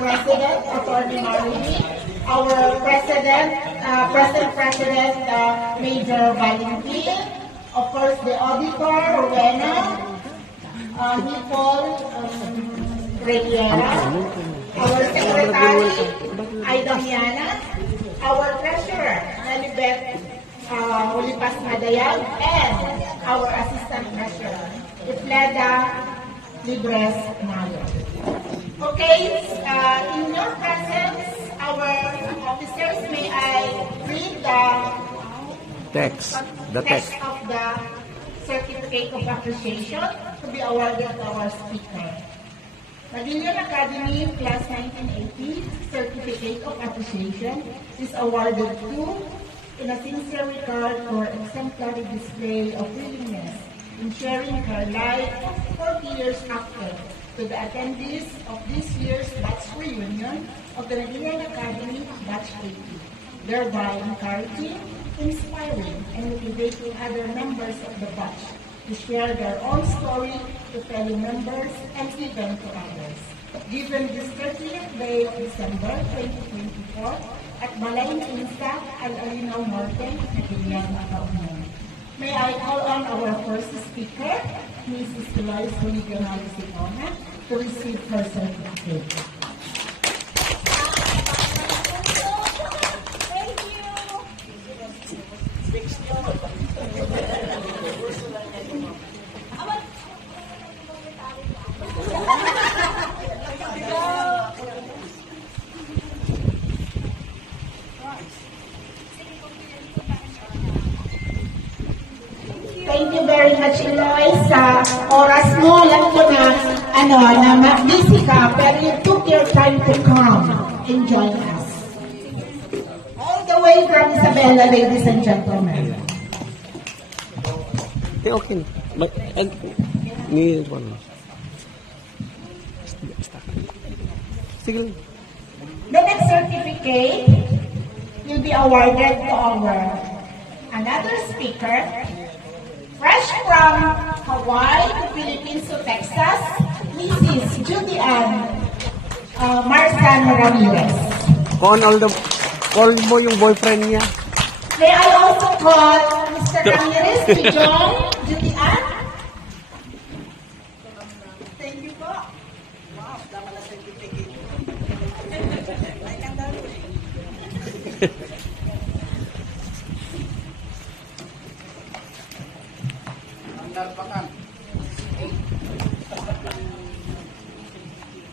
President, Attorney Marley, our President, Major Valentin, of course the Auditor, Rowena, Nicole Reyera, our Secretary, Aida Miana, our Treasurer, Nalibet Ulipas Madayag, and our Assistant Treasurer, Ifleda Libres Mayo. Okay, in your presence, our officers, may I read the text of the Certificate of Appreciation to be awarded to our speaker. Pavilion Academy Class 1980 Certificate of Appreciation is awarded to, in a sincere regard for exemplary display of willingness in sharing her life 40 years after, to the attendees of this year's batch reunion of the Pavilion Academy Batch 80, thereby encouraging, inspiring, and motivating other members of the batch to share their own story to fellow members and even to others. Given this 30th day of December 2024 at Malain Insta, Al-Alinaw Norte, Nagilian, Kaunan. May I call on our first speaker, Mrs. Lois Huliganales-Icona, to receive her certificate. Thank you very much, Eloy, sa oras mo. Alam ko na busy ka, pero you took your time to come and join us. All the way from Isabela, ladies and gentlemen. Okay. Ni Sige. The next certificate will be awarded to our another speaker, fresh from Hawaii to Philippines to Texas, Mrs. Judy Ann Marsan Ramirez. Call mo yung boyfriend niya. May I also call Mr. Ramirez to join